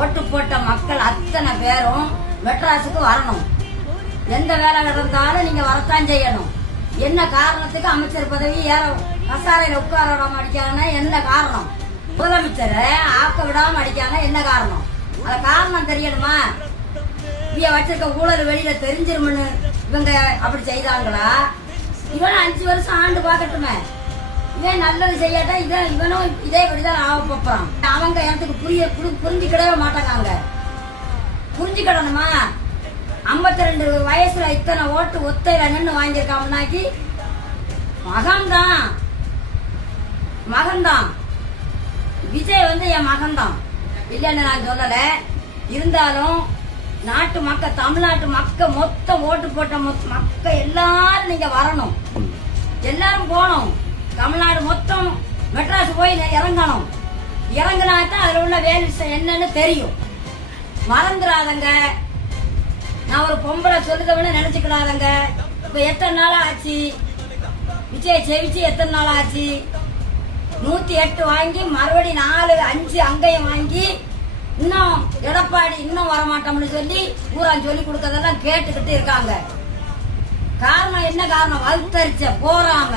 ஓட்டு போட்ட மக்கள் அத்தனை பேரும் மெட்ராஸுக்கு வரணும். எந்த வேலை நடந்தாலும் நீங்க வரத்தான் செய்யணும். என்ன காரணத்துக்கு அமைச்சர் பதவி கசாரையில உட்கார விடாம அடிக்காங்கன்னா என்ன காரணம்? முதலமைச்சரை ஆக்க விடாம அடிக்காங்க என்ன காரணம்? அத காரணம் தெரியணுமா? இவ வச்சிருக்க ஊழல் வெளியில தெரிஞ்சிருமனு இவங்க அப்படி செய்தாங்களா? இவன் 5 வருஷம் ஆண்டு பாக்கட்டுமே. இவன் நல்லது செய்யாட்டா இவனும் இதே படிதான் ஆக போறான். அவங்க எனக்கு புரிஞ்சுக்கிடவே மாட்டாங்க. புரிஞ்சுக்கிடணுமா? 52 வயசுல இத்தனை ஓட்டு ஒத்தையில நின்று வாங்கியிருக்காங்கன்னாக்கி மகன்தான் விஜய் வந்து என் மகன்தான் இல்லன்னு நான் சொல்லல. இருந்தாலும் நாட்டு மக்கள், தமிழ்நாட்டு மக்கள் மொத்தம் ஓட்டு போட்ட மக்கள் எல்லாரும் நீங்க வரணும். எல்லாரும் போகணும். தமிழ்நாடு மொத்தம் மெட்ராஸ் போய் இறங்கணும். இறங்கினாத்தான் அதுல உள்ள வேலை என்னன்னு தெரியும். மறந்துடாதங்க. நான் ஒரு பொம்பளை சொல்லுதவன்னு நினைச்சுக்கிடாதங்க. இப்ப எத்தனை நாள் ஆச்சு விஜய் செவிச்சு? எத்தனை நாள் ஆச்சு? 108 வாங்கி மறுபடி 4, 5 அங்கையும் வாங்கி இன்னும் எடப்பாடி இன்னும் வரமாட்டோம்னு சொல்லி ஊரான் சொல்லி கொடுக்கறதெல்லாம் கேட்டுக்கிட்டு இருக்காங்க. காரணம் என்ன காரணம்? வகுத்தரிச்ச போறாம